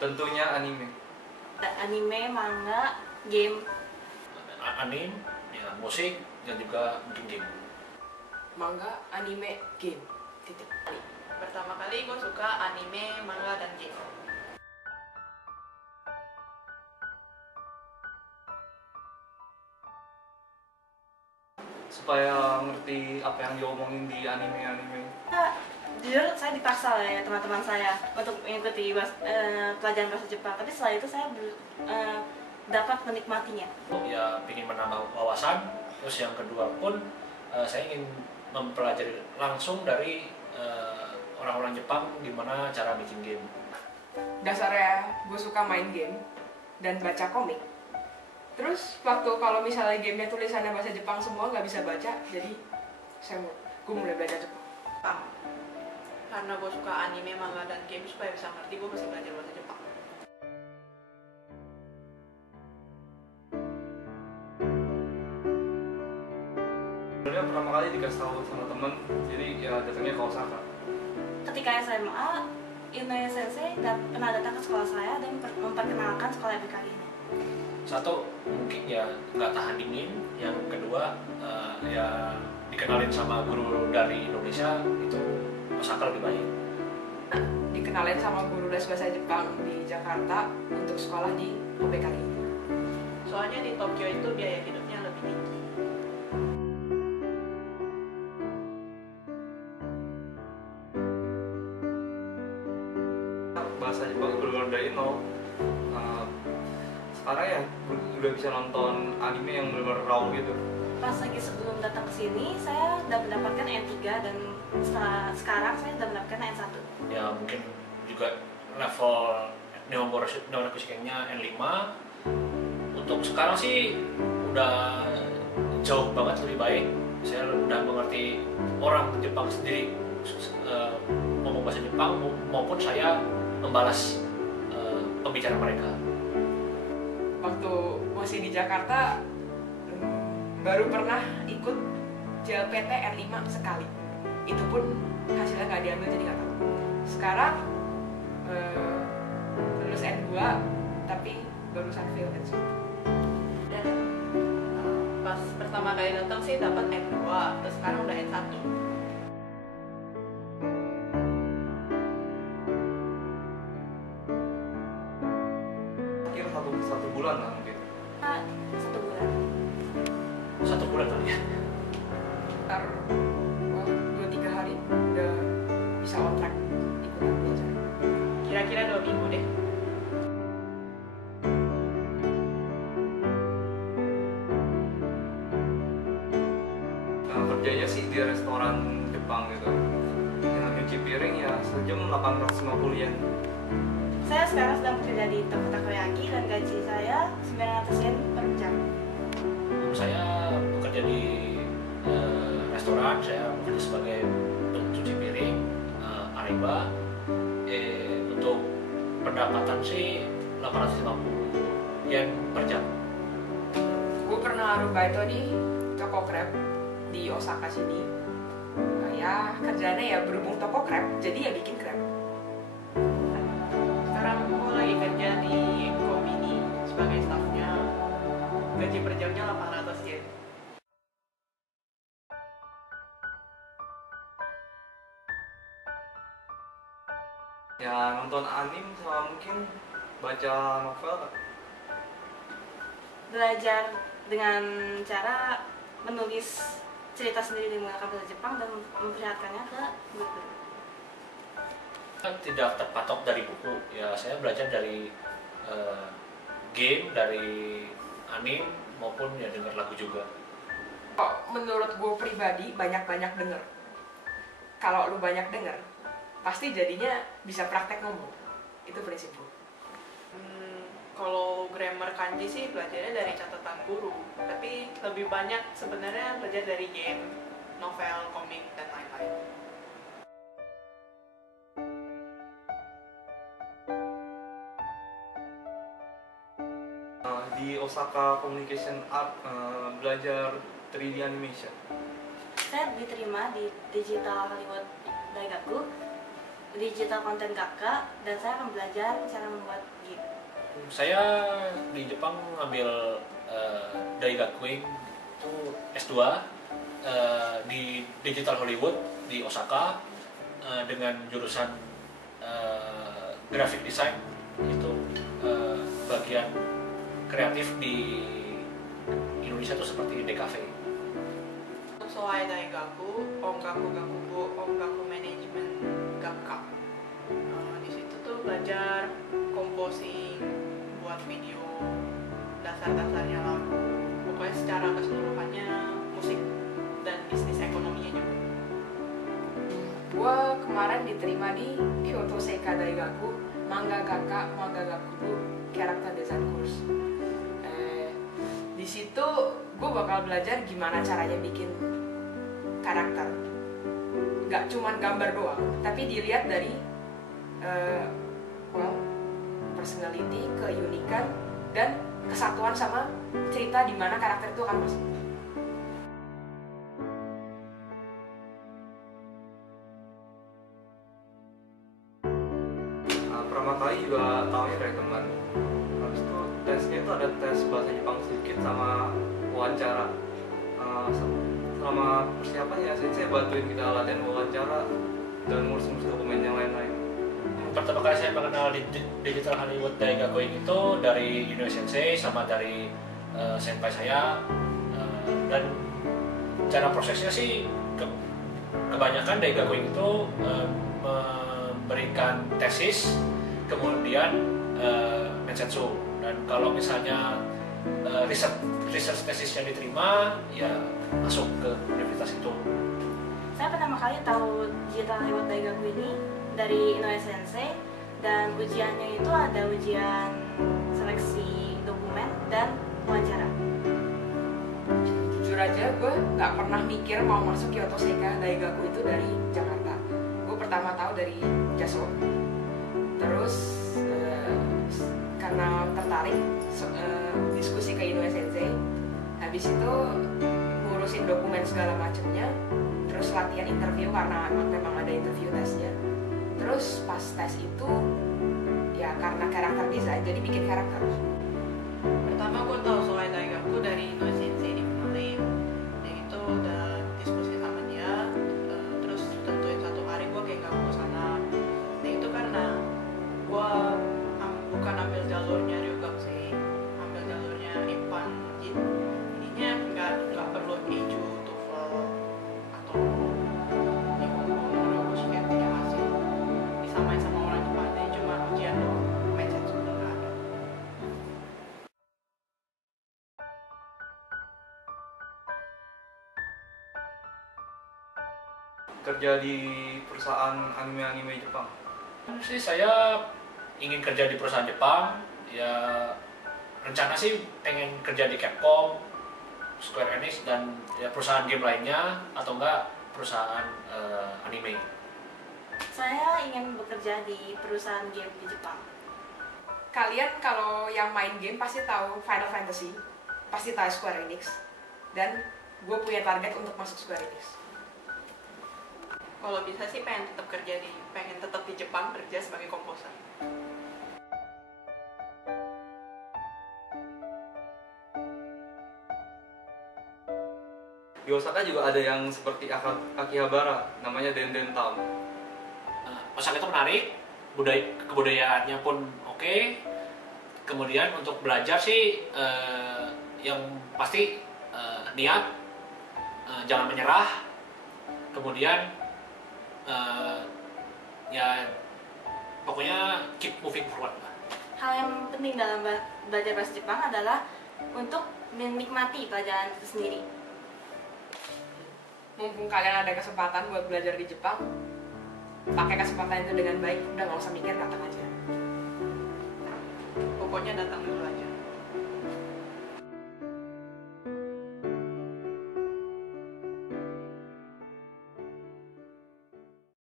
Tentunya anime. Anime, manga, game. Anime, ya musik, dan juga mungkin game. Manga, anime, game. Titik. Pertama kali gue suka anime, manga, dan game. Supaya ngerti apa yang diomongin di anime-anime. Jujur saya dipaksa lah ya teman-teman saya untuk mengikuti pelajaran bahasa Jepang. Tapi setelah itu saya dapat menikmatinya. Ya ingin menambah wawasan. Terus yang kedua pun saya ingin mempelajari langsung dari orang-orang Jepang gimana cara bikin game. Dasarnya gue suka main game dan baca komik. Terus waktu kalau misalnya gamenya tulisannya bahasa Jepang semua nggak bisa baca, jadi gue mulai belajar Jepang. Karena gue suka anime, manga, dan game, supaya bisa ngerti gue mesti belajar bahasa Jepang. Sebenarnya pertama kali dikasih tahu sama temen, jadi ya datangnya ke Osaka. Ketika SMA, Inoue Sensei pernah datang ke sekolah saya dan memperkenalkan sekolah EPK ini. Satu mungkin ya nggak tahan dingin. Yang kedua ya dikenalin sama guru dari Indonesia itu Osaka lebih baik. Dikenalin sama guru les bahasa Jepang di Jakarta untuk sekolah di OPK ini. Soalnya di Tokyo itu biaya hidupnya lebih tinggi. Bahasa Jepang benar-benar dari nol. Sekarang ya udah bisa nonton anime yang benar-benar raw gitu. Pas lagi sebelum datang ke sini, saya sudah mendapatkan N3 dan sekarang saya sudah mendapatkan N1. Ya mungkin juga level Nihongo Shikengnya N5. Untuk sekarang sih udah jauh banget lebih baik. Saya udah mengerti orang Jepang sendiri ngomong bahasa Jepang maupun saya membalas pembicara mereka. Waktu masih di Jakarta baru pernah ikut JLPT N5 sekali. Itu pun hasilnya nggak diambil jadi nggak tahu. Sekarang lulus N2 tapi barusan fail N1. Dan pas pertama kali datang sih dapat N2, terus sekarang udah N1. Mungkin satu bulan lah mungkin. 1 bulan. 1 bulan kali ya. Ntar 2-3 hari udah bisa on track ikutan belajar. Kira-kira 2 minggu deh. Kerjanya sih di restoran Jepang gitu. Yang nyuci piring ya sejam 850 yen. Saya sekarang sedang bekerja di toko takoyaki dan gaji saya 900 yen per jam. Saya bekerja di restoran, saya bekerja sebagai pencuci piring, Ariba. Untuk pendapatan sih 850 yen per jam. Gue pernah arubaito di toko krep di Osaka sini. Ya kerjanya ya berhubung toko krep, jadi ya bikin krep. Sekarang gue lagi kerja di Komini sebagai staffnya. Gaji per jamnya 800 yen. Ya nonton anime sama mungkin baca novel. Belajar dengan cara menulis cerita sendiri menggunakan bahasa Jepang dan memperlihatkannya ke guru. Tidak terpatok dari buku, ya saya belajar dari game, dari anime maupun ya dengar lagu juga. Menurut gue pribadi banyak-banyak denger. Kalau lu banyak denger, pasti jadinya bisa praktek ngomong. Itu prinsip gue. Kalau grammar kanji sih belajarnya dari catatan guru, tapi lebih banyak sebenarnya belajar dari game, novel, komik, dan lain-lain. Di Osaka Communication Art belajar 3D animation. Saya diterima di Digital Hollywood Daigaku digital content kakak, dan saya akan belajar cara membuat game. Saya di Jepang ngambil Daigakuin itu S2 di Digital Hollywood di Osaka dengan jurusan graphic design, itu bagian kreatif di Indonesia tuh seperti DKV. Soai Daigaku, Ongaku Gakubu, Ongaku Management Gakka. Di situ tuh belajar composing, buat video, dasar-dasarnya lagu. Pokoknya secara keseluruhannya musik dan bisnis ekonominya juga. Gue kemarin diterima di Kyoto Seika Daigaku Manga Gakubu Character Design Course. Di situ gue bakal belajar gimana caranya bikin karakter. Gak cuman gambar doang, tapi dilihat dari personality, keunikan, dan kesatuan sama cerita di mana karakter itu akan masuk. Pertama kali juga tahunya dari teman. Habis itu tesnya itu ada tes bahasa Jepang sedikit sama wawancara. Selama persiapannya saya bantuin kita latihan wawancara dan ngurus-ngurus dokumen yang lain-lain. Pertama kali saya mengenal Digital Hollywood Daigakuin itu dari Inoue Sensei sama dari senpai saya, dan cara prosesnya sih kebanyakan Daigakuin itu memberikan tesis, kemudian mensetsu, dan kalau misalnya research tesis yang diterima ya masuk ke universitas itu. Saya pertama kali tahu Digital Hollywood Daigaku ini dari Inoue Sensei, dan ujiannya itu ada ujian seleksi dokumen dan wawancara. Jujur aja gue nggak pernah mikir mau masuk Kyoto Seika Daigaku itu dari Jakarta. Gue pertama tahu dari Jaso. Terus karena tertarik diskusi ke Inoue Sensei, habis itu ngurusin dokumen segala macamnya, terus latihan interview karena memang ada interview tesnya. Terus pas tes itu ya karena karakter desain jadi bikin karakter. Pertama gue tahu Soai Daigaku dari Inoue Sensei dikenalin. Yang itu udah diskusi sama dia, terus tentuin satu hari gue kayak gak mau sana. Nah itu karena gue bukan ambil jalurnya Ryugak sih, ambil jalurnya Ipan. Jadinya nggak perlu Eiju, TOEFL atau Nihongo no Shiken tidak hasil disamain sama orang Jepang. Jadi cuma ujian doang, mindset sudah nggak ada. Kerja di perusahaan anime Jepang. Sih saya ingin kerja di perusahaan Jepang, ya rencana sih pengen kerja di Capcom, Square Enix, dan ya perusahaan game lainnya, atau enggak perusahaan anime. Saya ingin bekerja di perusahaan game di Jepang. Kalian kalau yang main game pasti tahu Final Fantasy, pasti tahu Square Enix, dan gue punya target untuk masuk Square Enix. Kalau bisa sih pengen tetap di Jepang kerja sebagai komposer. Di Osaka juga ada yang seperti Akihabara, namanya Denden Town. Osaka itu menarik, kebudayaannya pun oke. Kemudian untuk belajar sih yang pasti niat, jangan menyerah. Kemudian ya pokoknya keep moving forward lah. Hal yang penting dalam belajar bahasa Jepang adalah untuk menikmati pelajaran itu sendiri. Mumpung kalian ada kesempatan buat belajar di Jepang, pakai kesempatan itu dengan baik, udah nggak usah mikir, datang aja. Pokoknya datang dulu aja.